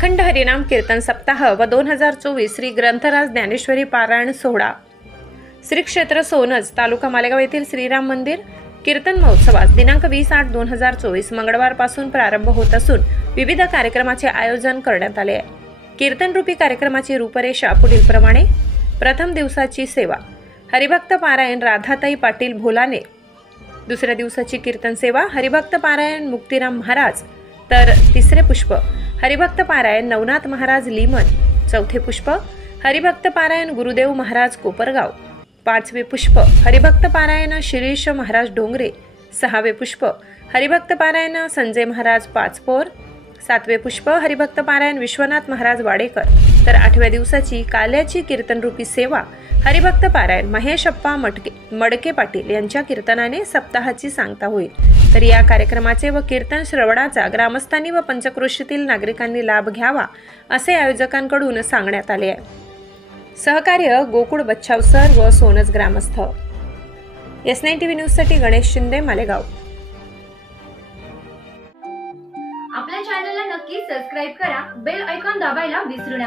अखंड हरिनाम कीर्तन सप्ताह व 2024 श्री ग्रंथराज ज्ञानेश्वरी पारायण सोहळा श्री क्षेत्र सोनज तालुका मालेगाव येथील श्रीराम मंदिर कीर्तन महोत्सवास दिनांक 20/8/2024 मंगळवारपासून प्रारंभ होत असून विविध कार्यक्रमाचे आयोजन करण्यात आले आहे। कीर्तन रूपी कार्यक्रमाची रूपरेषा पुढील प्रमाणे। प्रथम दिवसाची सेवा हरिभक्त पारायण राधाताई पाटील भोलाने। दुसऱ्या दिवसाची कीर्तन सेवा हरिभक्त पारायण मुक्तिराम महाराज। तर तिसरे पुष्प हरिभक्त पारायण नवनाथ महाराज लीमन। चौथे पुष्प हरिभक्त पारायण गुरुदेव महाराज कोपरगाव। पाचवे पुष्प हरिभक्त पारायण शिरीष महाराज डोंगरे। सहावे पुष्प हरिभक्त पारायण संजय महाराज पाचपोर। सातवे पुष्प हरिभक्त पारायण विश्वनाथ महाराज वाडेकर। तर आठव्या दिवसाची काल्याची कीर्तन रूपी सेवा हरिभक्त पारायण महेशप्पा मडके पाटील यांच्या कीर्तनाने सप्ताहाची सांगता होईल। तर या कार्यक्रमाचे व कीर्तन श्रवणाचा ग्रामस्थांनी व पंचक्रोशीतील नागरिकांनी लाभ घ्यावा असे आयोजकांकडून सांगण्यात आले आहे। सहकार्य गोकुळ बच्छाव सर व सोनज ग्रामस्थ। S9 TV न्यूज साठी गणेश शिंदे मालेगाव। आपल्या चॅनलला नक्की सबस्क्राइब करा, बेल आयकॉन दाबायला विसरू नका।